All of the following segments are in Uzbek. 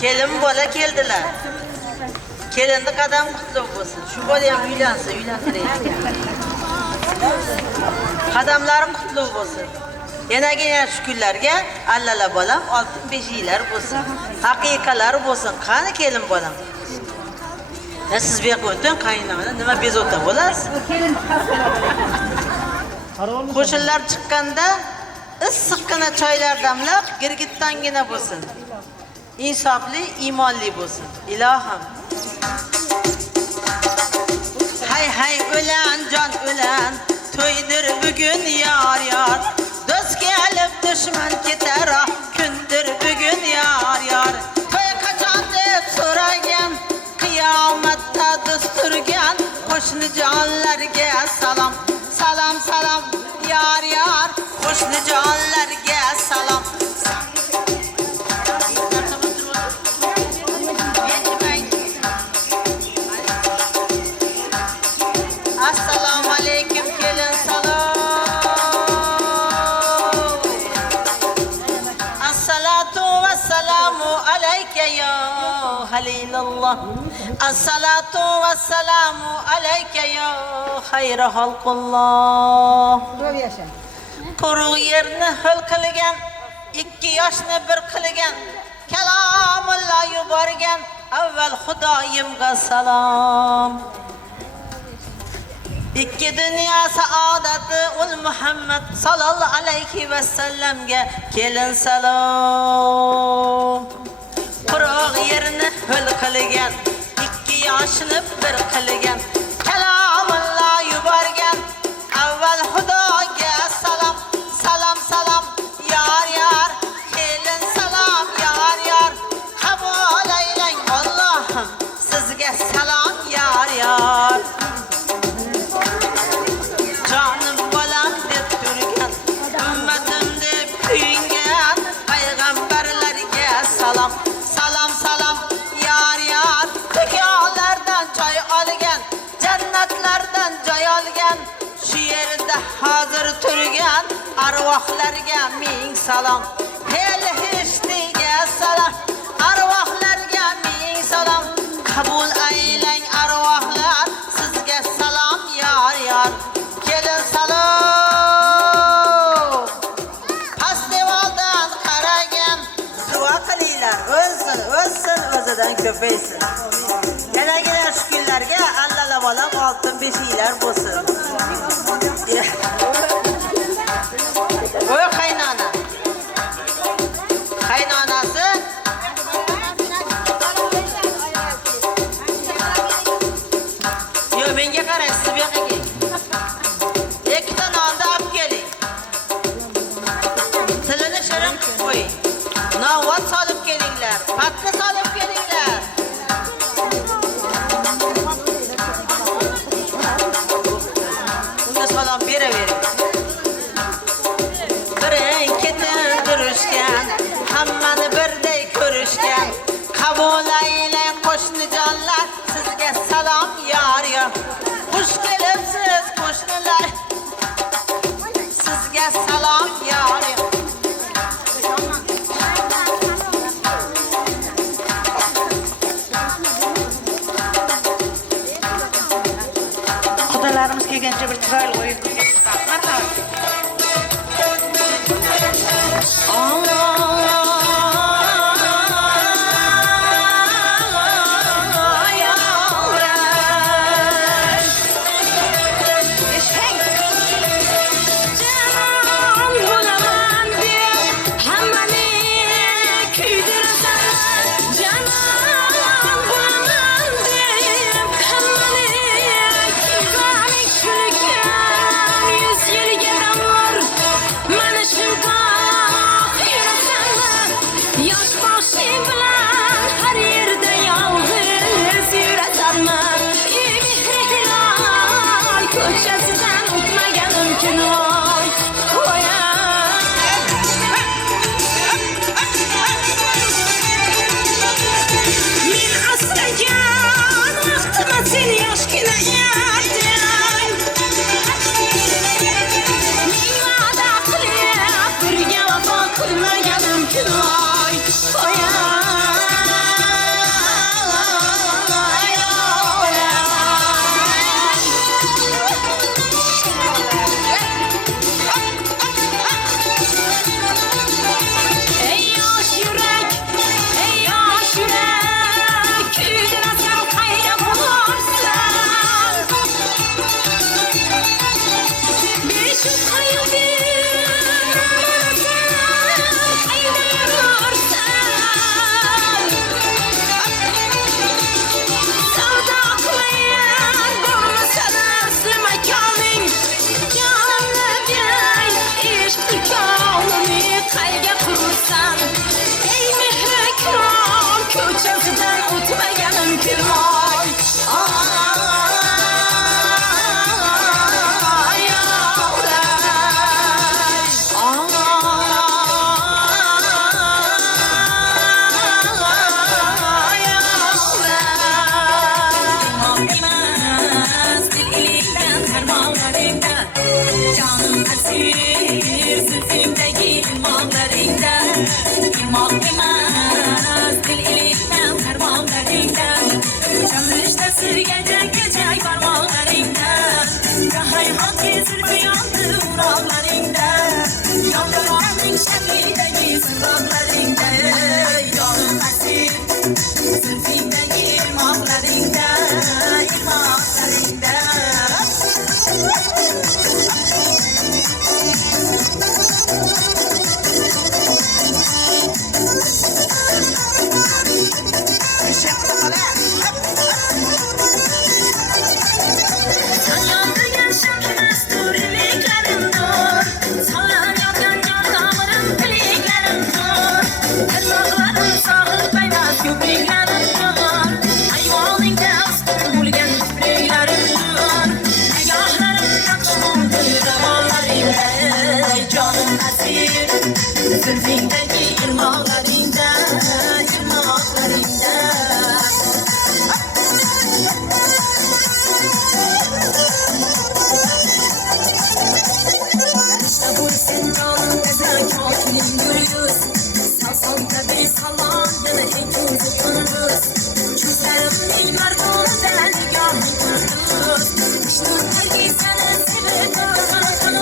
Kelin bola keldilar. Kelindi qadam qutlug' bo'lsin. Shu bola ham uylansa, uylantiraylik. Qadamlari qutlug' bo'lsin. Yanagina shu kunlarga allala bolam oltin beshiklar bo'lsin. Haqiqalar bo'lsin. Qani kelin bolam. Siz bu yoqqa o'ting, qaynona nima bezovta bo'lasiz? Qo'shinlar chiqqanda issiqqina choylar damlab, girgittangina bo'lsin. İnsafli, imonli bo'lsin. Ilohim. Hay hay ölen can ölen, to'ydir bugun yar yar. Do'st kelib dushman ketar, kundir bugun yar yar. To'y qachon deb so'ragan, qiyomatda do'st turgan, qo'shni jonlarga salom, salom salom yar yar. Qo'shni jonlarga salom. Assalomu alaykum kelin salom. Assalatu vassalamu alayka ya halilullah. Assalatu vassalamu alayka ya xayri xalqulloh. Quruq yerni hul qilgan, 2 yoshni bir qilgan, kalomulloh yuborgan, avval Xudoyimga salom. 2 dunyo saodati ul Muhammad sallallohu alayhi va sallamga kelin salom. Quruq yerni hul qilgan, 2 yoshni bir qilgan, kalomulloh yuborgan, avval Xudoga salom, salom salom yar yar. Kelin salom yar yar. Qabul aylang Allohim, sizga salom yar yar. Canım balam deb turgan, ummatim deb kuyingan, payg'ambarlarga salom, salom salom yar yar. Ko'kyoqlardan joy olgan, jannatlardan joy olgan, shu yerda hozir turgan arvohlarga ming salom. El hishtiga salom, arvohlarga ming salom. Qabul aylang arvohlar, sizga salom yar yar. Kelin salom. Festivaldan qaragan, duo qilinglar, o'zsin, o'zidan ko'paysin. Yanagina shu kunlarga allala bolam oltin beshiklar bo'lsin. Voy qaynona. Qaynonasi Yo, menga qarang, siz bu yoqqa keling. 2 ta nonni olib keling. Tilini shirin qilib qo'ying. Novvat solib kelinglar, patni solib kelinglar. Unda salom beravering. Birin ketin durishgan, hammani birday ko'rishgan. Qabul aylang qo'shni jonlar, sizga salom yar yar. Xush kelibsiz qo'shnilar, sizga salom yar yar. Xudolarimiz kelgancha bir chiroyli o'yin qilsak. Marhamat. irmoq emas, dil ilikdan qarmoqlaringdan, jamlashda sirgajak kechak barmoqlaringdan, kahayhon kezib yondi uroqlaringdan, yomg'irning shamidagi sirroqlaringda, yorim asir zulfingdagi irmoqlaringda, irmoqlaringda. Zulfingdagi irmoqlaringda, irmoqlaringda. Farishta bo'lsin jonim tezak ko'kning yuz, salsonda besalom yana eng ko'zi yunus, ko'zlarimning mardonida nigohing qunduz, ishtonlarga seni sevib ko'rdim,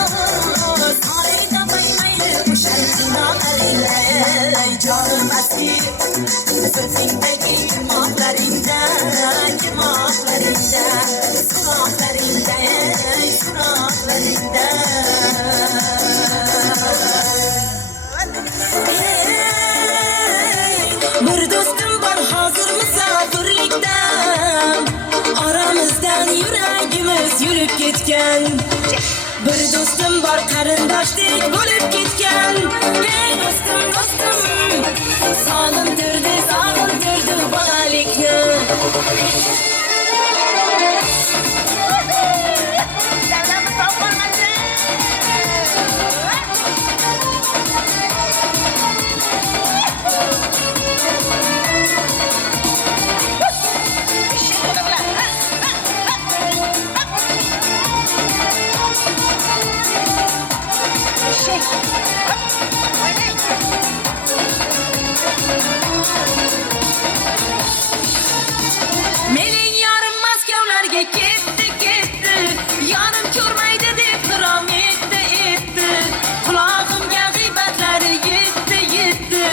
soyda mayli o'sha irmoqlaringda, jonim asir zulfingdagi irmoqlaringda, irmoqlaringda, suroqlaringda, suroqlaringda. Bir do'stim bor hozir musofirlikdan, oramizdan yuragimiz yurib ketgan. Bir do'stim bor qarindoshdek bo'lib ketgan. Ey do'stim, do'stim, sog'intirdi bolalikni. Mening yarim Maskovlarga ketdi, yorim ko'rmaydi deb qirom etdi. Qulog'imga g'iybatlari yetdi,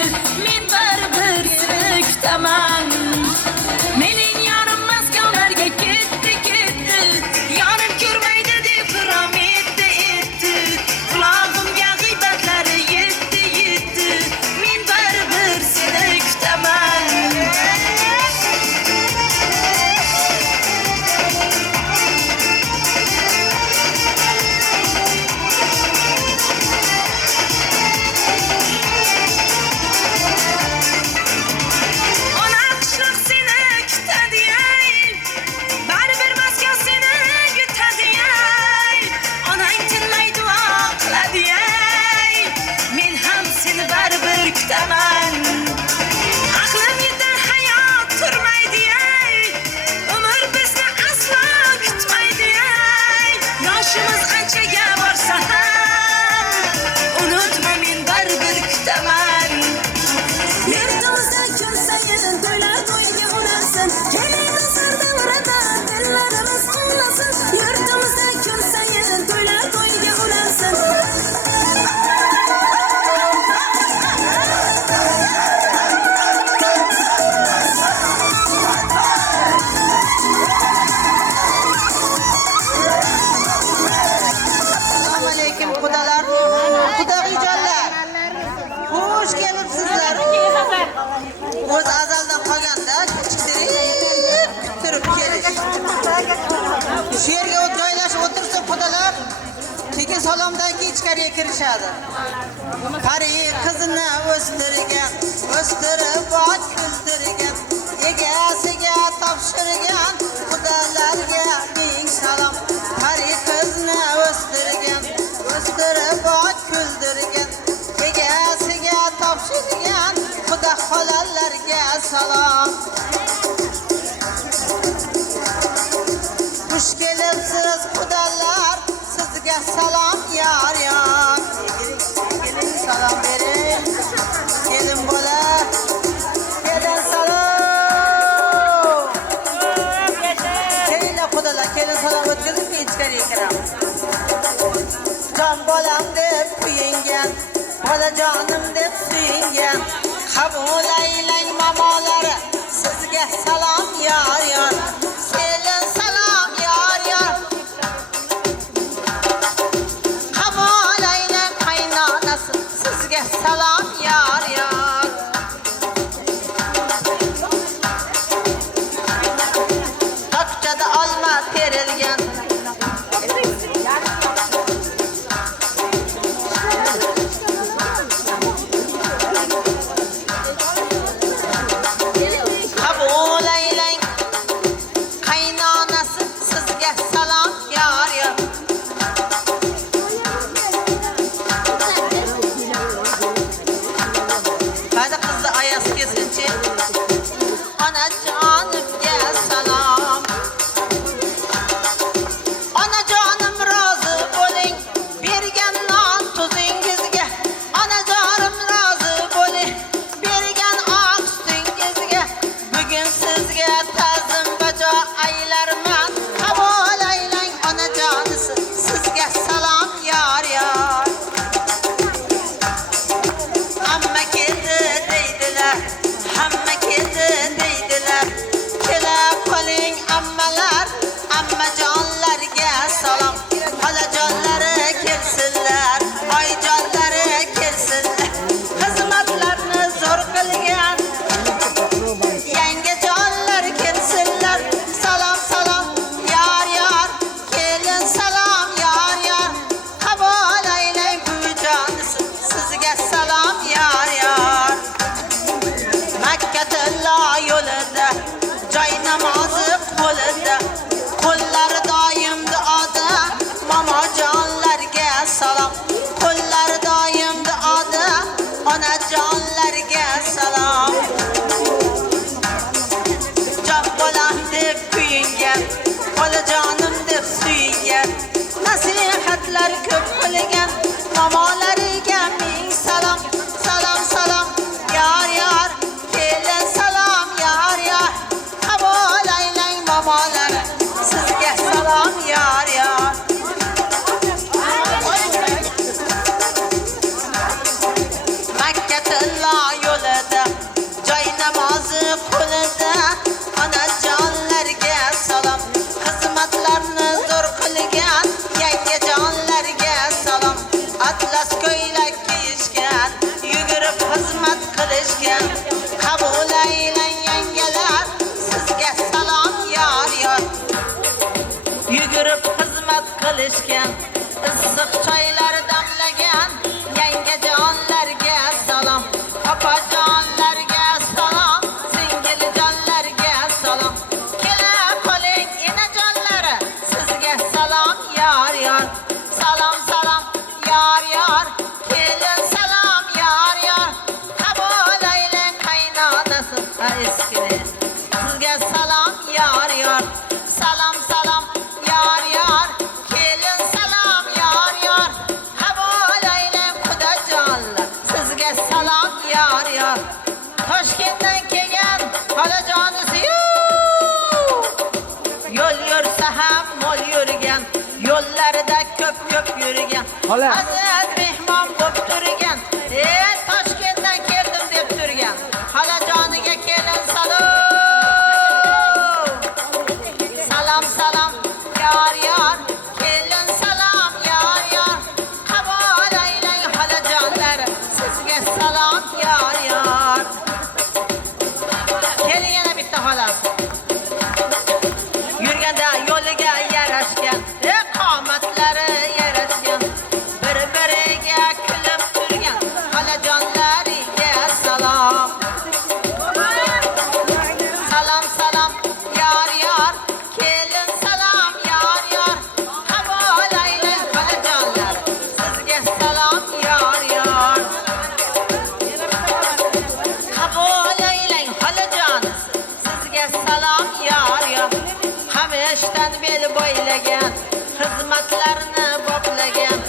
men baribir seni kutaman. Mening yarim Maskovlarga ketdi, yorim ko'rmaydi deb qirom etdi. Qulog'imga g'iybatlari yetdi, men baribir seni kutaman. Aqlim yetar hayot turmaydi, umr bizni aslo kutmaydi. Yoshimiz qanchaga borsa ham, unutma men baribir kutaman. Yurtimizda kun sayin to'ylar to'yga unasin, keladi sardavrada dillarimiz qumlasin. Yurtimizda kun sayin to'ylar to'yga unasin. Qudalar, qudagijonlar. Xush kelibsizlar. O'z azaldan qolganda kuttirib kelish. Shu yerga joylashib o'tirsa qudalar, keyin salomdan keyin ichkariga kirishadi. Qari qizini o'stirib bot kuldirgan, egasiga topshirgan, qudalarga ming salom. Qari qizni o'stirib bot kuldirgan, egasiga topshirgan, xudo xolallarga salom. Xush kelibsiz qudalar, sizga salom yor. Kelin salom bering. Kelin bola onajonim deb suyingan qabul aylang mamolari sizga salom yor yor kelin salom yor yor qabul aylang qaynonasi sizga salom yor yor tokchada olma terilgan qabul aylang qaynonasi sizga salom yor yor hadi qizni ayasi kelsinchi onajonimga salom onajonim rozi bo'ling bergan non tuzingizga onajonim rozi bo'ling bergan oq sutingizga bugun sizga ta'zim bajo aylarman qabul aylang onajonisi sizga salom yor yor hamma keldi deydilar hamma keldi deydilar kela qoling ammalar ammajonlarga salom xolajonlari kelsinlar oyijonlari kelsinlar xizmatlarni zo'r qilgan yangajonlar kelsinlar salom salom yor yor kelin salom yor yor qabul aylang buvijonisi sizga salom yor yor Makkatillo yo'lida joy namozi qo'lida qo'llari doim duoda momojonlarga salom qo'llari doim duoda onajonlarga salom jon bolam deb kuyingan xolajonim deb suyingan nasihatlar ko'p qilgan momolariga ming salom salom salom yor yor kelin salom yor yor qabul aylang momolari sizga salom yor yor Makkatillo yo'lida joy namozi qo'lida onajonlarga salom xizmatlarni zo'r qilgan yangajonlarga salom atlas ko'ylak kiyishgan yugurib xizmat qilishgan qabul aylang yangalar sizga salom yor yor yugurib xizmat qilishgan issiq choylar damlagan yangajonlarga salom opajonlarga salom singiljonlarga salom kela qoling enajonlari sizga salom yor yor salom salom yor yor kelin salom yor yor qabul aylang qaynonasi eskini sizga salom yor yor salom salom yor yor kelin salom yor yor qabul aylang xudojonlar sizga salom yor yor Toshkentdan kelgan xolajonisi yo'l yursa ham mo'l yurgan yo'llarida ko'p yurgan aziz mehmon bo'lib turgan Toshkentdan keldim deb turgan xolajoniga kelin salom salom salom yor yor kelin salom yor yor qabul aylang xolajonlari sizga salom yor yor keling yana bitta xolasi yurganda yo'liga yarashgan qomatlari yarashgan bir-biriga kulib turgan xolajonlariga salom salom salom yor yor kelin salom yor yor qabul aylang xolajonlar sizga salom yor yor qabul aylang xolajonisi sizga salom yor yor hamishdan bel bo'ylagan xizmatlarni boplagan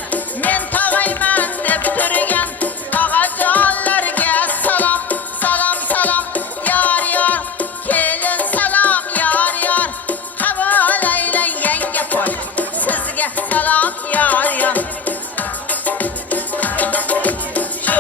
men tog'ayman deb turgan tog'ajonlarga salom salom salom yor yor kelin salom yor yor qabul aylang yanga poy sizga salom yor yor shu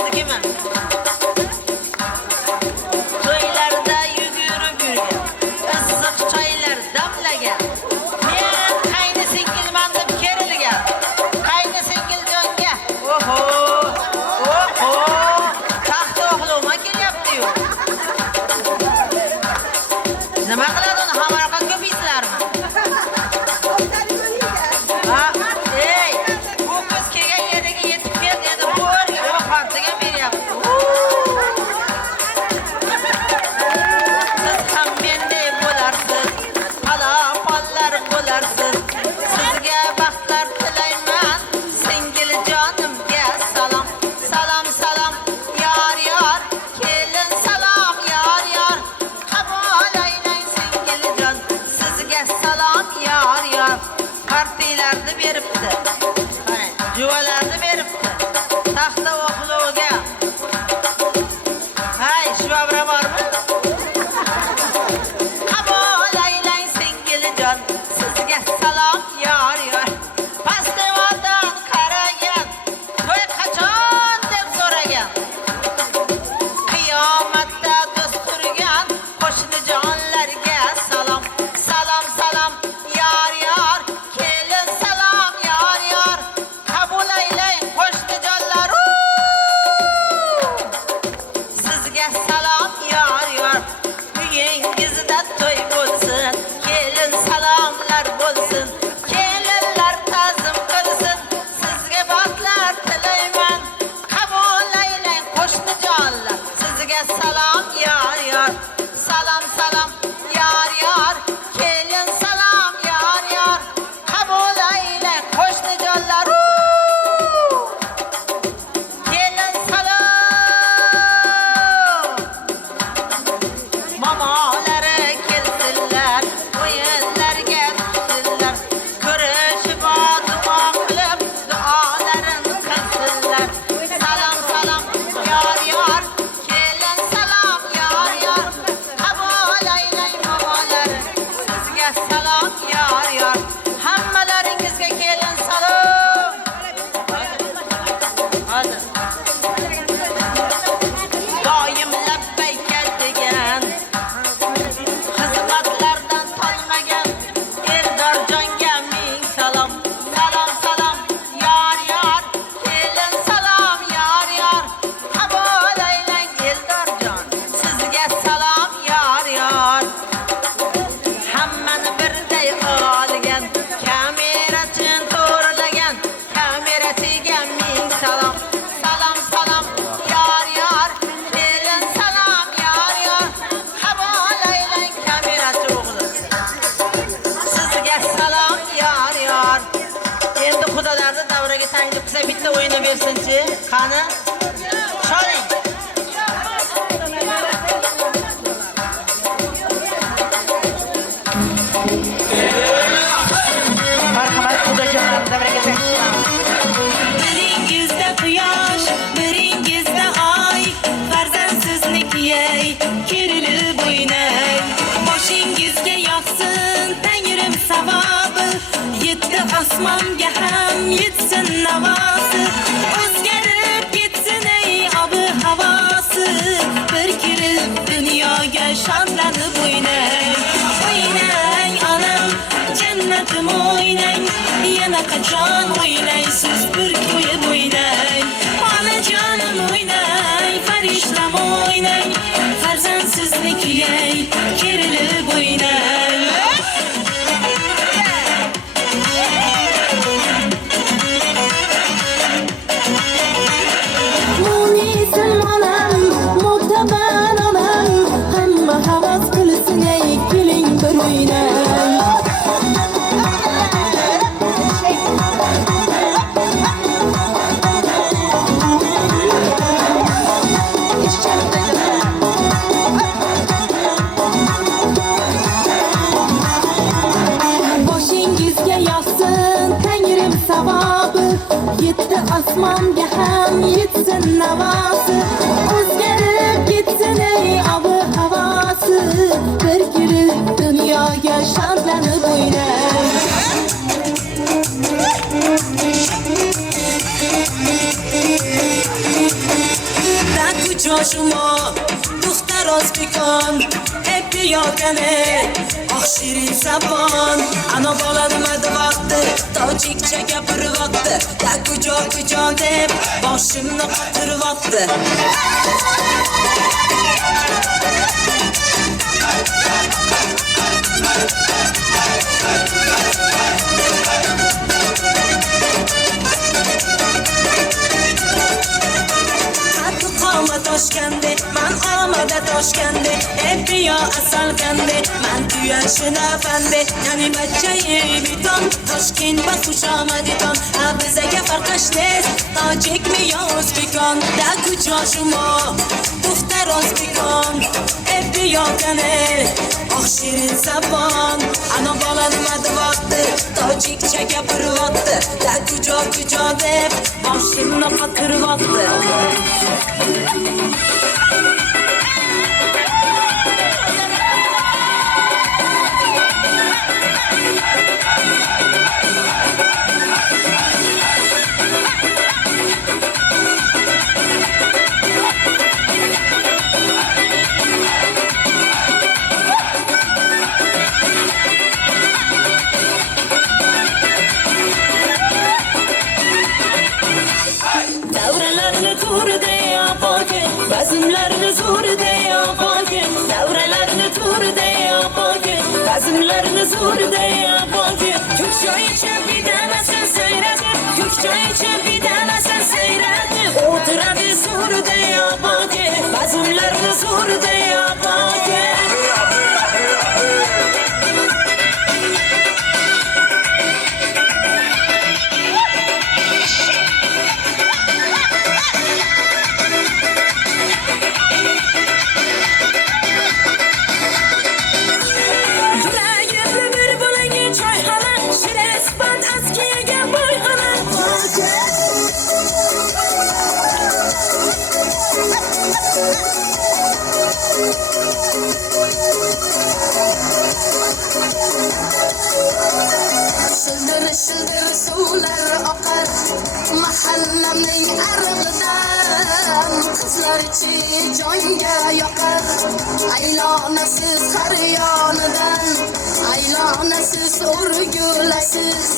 siznikimi? To'ylarda yugurib yurgan, issiq choylar damlagan. Men qayni singilman deb kerilgan. Qayni singiljonga. Oho! Oho! Taxta o'g'loma kelyapti-yu. Nima qiladi uni hamarqat ko'piysizlarmi? Ha, ey, bu qiz kelgan yeriga yetib keldi, endi bu o'rga o'qantiga beryapti. Siz ham menday bo'larsiz, palapallar bo'larsiz. Sizga baxtlar tilayman, singil jonimga salom. Salom, salom, yor, yor, kelin salom, yor, yor. Qabul aylang singil jon, sizga salom, yor, yor. Partiyalarni beribdi. Qarang, juvalarni beribdi. Taxta o'qlovga. Hay, shvabra bormi? Qabul aylang singil jon, sizga salom, yor, yor. Festivaldan qaragan, to'y qachon deb so'ragan. Qiyomatda do'st turgan qo'shnijonlarga salom. Salom, salom, yor, yor, kelin salom, yor, yor. Qabul aylang qo'shnijonlar. Sizga salom, yor, yor. Uyingizda to'y bo'lsin, kelin salomlar bo'lsin. Kelinlar ta'zim qilsin, sizga baxtlar tilayman. Qabul aylang qo'shnijonlar, sizga salom, yor, yor. Salom, salom, yor, yor, kelin salom, yor, yor. Qabul aylang qo'shnijonlar. Kelin salom. Mamolari kelsinlar, o'yinlarga tushsinlar. Ko'rishib duo qilib, duolarin qilsinlar. Salom, salom, yor, yor, kelin salom, yor, yor. Qabul aylang mamolari, sizga salom, yor, yor. Hammalaringizga kelin salom. Hozir. Doim labbayka degan, xizmatlardan tolmagan Eldorjonga ming salom. Salom, salom, yor, yor, kelin salom, yor, yor. Qabul aylang Eldorjon, sizga salom, yor, yor. Hammani birday olgan, kamerachin to'g'rilagan, kamerachiga ming salom. Salom, salom, yor, yor, kelin salom, yor, yor. Qabul aylang kamerachi o'g'li, sizga salom, yor, yor. Endi xudolarni davraga tanglib qilsa bitta o'yinib bersinchi. Qani? Shoring. Marhamat, xudojonlar davraga tanglishamiz. Biringizda quyosh, biringizda oy, farzandsizniki ey, kerilib o'ynay. Boshingizga yoqsin Tangrim savobi, yetti osmonga ham yetsin navosi. O'zgarib ketsin ey obi havosi, bir kirib dunyoga shodlanib o'ynay. O'ynang onam, jannatim o'ynang, yana qachon o'ynaysiz bir to'yib o'ynang. Onajonim o'ynang, farishtam o'ynang, farzandsizniki ey, kerilib o'ynang. Munisim onam, mo'tabar onam, hamma havas qilsin ey, keling bir o'ynang. Boshingizga yoqsin Tangrim savobi, yetti osmonga ham yetsin navosi. O'zgarib ketsin ey obi havosi, bir kirib dunyoga shodlanib o'ynang. joshimo Duxtar O'zbekon hep yogane Ah shirin sabon ana bola nimada vaqti tojikcha gapiryapti ya kujo deb boshimni qotiryapti Toshkande, man omada Toshkande, hep yo asalkande, man tuya shinafande, yani bachchayi biton, Toshkent va xushomaditon, bizaga farqish tez, tojik mi yo o'zbekon, da kujo shumo, Duxtar O'zbekon, hep yo kane, oh shirin sabon, ana bola nimada vaqti, tojikcha gapiryapti, da kujo deb, boshimni qotiryapti. Davralarni to'rida yo'qoki, bazmlarni zo'rida yo'qoki, davralarni to'rida yo'qoki, bazmlarni zo'rida yo'qoki, ko'kchoycha bidanasan sayratib, ko'kchoycha bidanasan sayratib, o'tiradi zo'rida yo'qoki, bazmlarni zo'rida yo'qoki. Shildir suvlar oqar mahallamning arig'idan qizlar ichi jonga yoqar aylonasiz har yonidan aylonasiz o'rgulasiz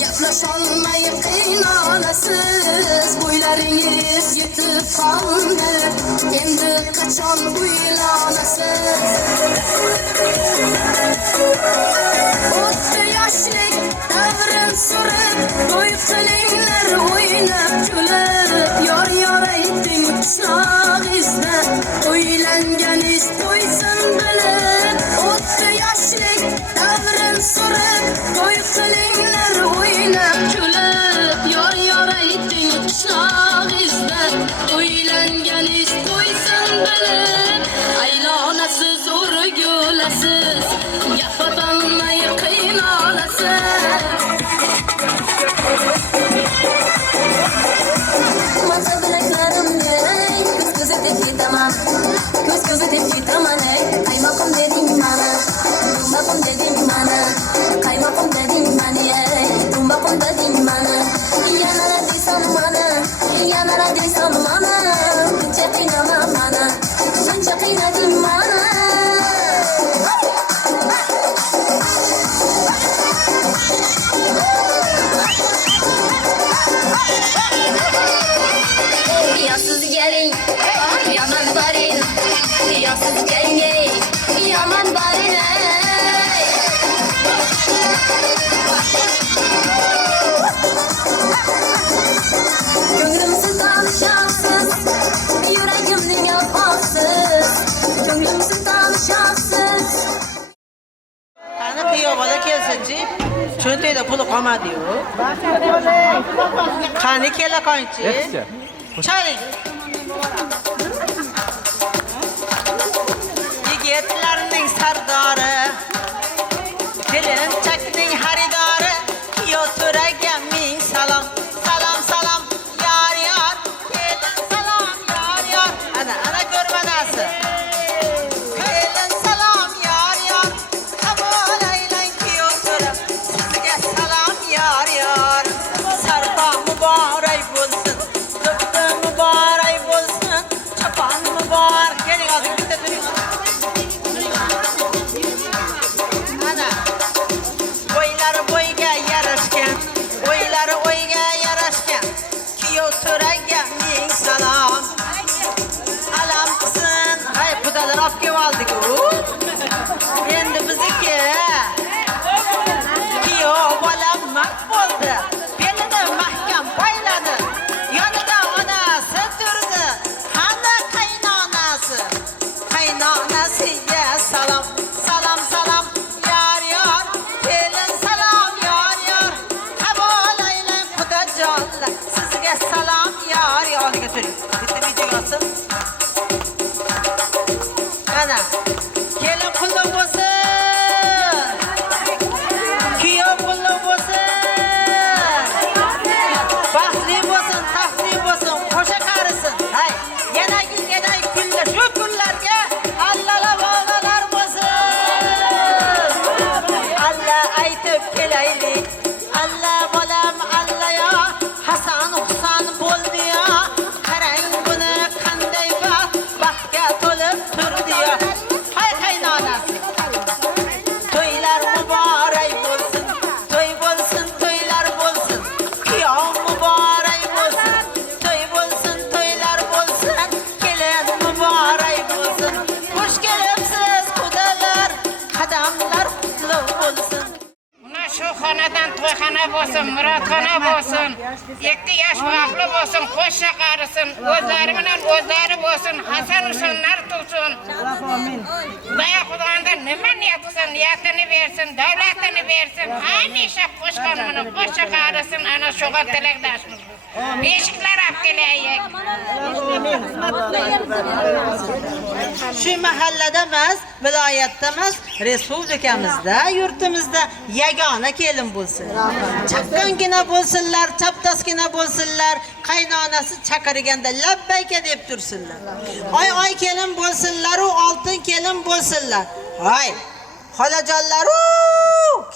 gaplasholmay qiynalasiz bo'ylaringiz yetib qoldi endi qachon uylanasiz 30 yoshlik davrin surib to'y qilinglar o'ynab kulib yor ayting qishlog'ingizda o'ylanganingiz to'ysin bilib 30 yoshlik davrin surib to'y qilinglar o'ynab kulib yor ayting qishlog'ingizda o'ylanganingiz to'ysin bilib aylonasiz o'rgulasiz gapotolmay qiynalasiz Masa bilaklarimga ko'z deb ketaman ko'z deb ketaman qaymoqim deding mana dumbaqim deding mana qaymoqim deding mani dumbaqim deding mana yana desam mana buncha qiynama mana buncha qiynading mana Yasiz geling, yaman barin, yasiz geling, yaman barin. Ko'nglimsiz tanishasiz, yuragimni yoqasiz. Ko'nglimsiz tanishasiz. Qani piyovoda kelsinchi, cho'ntagida puli qolmadi-yu. Qani kela qo'ychi. Chaling. Yigitlarning sardori, kelinchakning xaridori, yo to'raga ming salom. Salom, yar, kelin salom, yar. Ana ko'rmadasi. Kelin salom, yar. Qabul aylang yo to'ra. Sizga salom, yar. Sarpo muborak bo'lsin. Muborak bo'lsin. Ana, kelin qulluq bo'lsin. Kuyov qulluq bo'lsin. Baxtli bo'lsin, taxtli bo'lsin, qo'sha qarisin. Hay, yana kunlar, shu kunlarga allalar bog'lar bo'lsin. Allah aytib kelaylik. Allah bolam, Allah yo, Hasan Husan bo'ldi yo. Qarang buni qanday baxtga to'lib turdi yo. Hay qaynonasi. To'ylar muborak bo'lsin. To'y bo'lsin, to'ylar bo'lsin. Kuyov muborak bo'lsin. To'y bo'lsin, to'ylar bo'lsin. Kelin muborak bo'lsin. Xush kelibsiz qudalar. Qadamlar qutlug' bo'lsin. Mana shu xonadan to'yxona bo'lsin, murodxona bo'lsin, yetti yosh vaqtli bo'lsin, qo'shcha qarisin, o'zlari bilan o'zlari bo'lsin, Hasan Husanlar tug'sin. Xudo Xudodan nima niyat qilsin, niyatini bersin, davlatini bersin, hamisha qo'shqonini qo'shcha qarisin, ana shuga tilakdoshmiz. Eshiklar olib kelaylik. Shu mahallada emas, viloyatda emas, respublikamizda, yurtimizda yagona kelin bo'lsin. Chaqqongina bo'lsinlar, chapdasgina bo'lsinlar, qaynonasi chaqirganda labbayka deb tursinlar. Oy kelin bo'lsinlar, oltin kelin bo'lsinlar. Hay, xolajonlar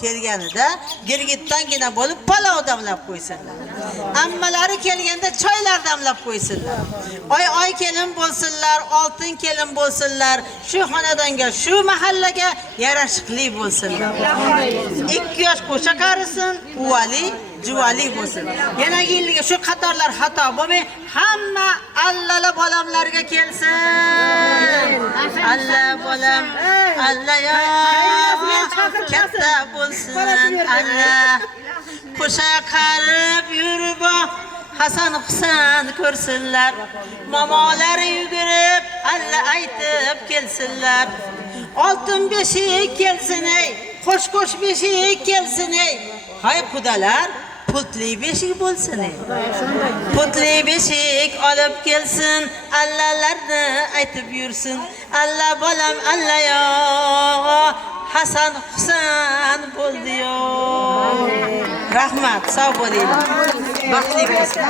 kelganida girgitdangina bo'lib palov damlab qo'ysinlar. Ammalari kelganda choylar damlab qo'ysinlar. Oy kelin bo'lsinlar, oltin kelin bo'lsinlar, shu xonadonga, shu mahallaga yarashiqli bo'lsinlar. 2 yosh qo'sha qarisin, uvali, juvali bo'lsin. Yana yilga shu qatorlar xato bo'lmay, hamma allala bolamlarga kelsin. Alla bolam, alla yo, katta bo'lsin, alla. Qo'sha qarib yurib, Hasan Husan ko'rsinlar. Momolar yugurib, alla aytib kelsinlar. Oltin beshik kelsin ey, qo'sh beshik kelsin ey. Hay qudalar, putli beshik bo'lsin ey. Putli beshik olib kelsin, allalarni aytib yursin. Alla bolam, alla yo, Hasan Husan bo'ldi yo. Rahmat, sog' bo'linglar. Baxtli bo'lsin.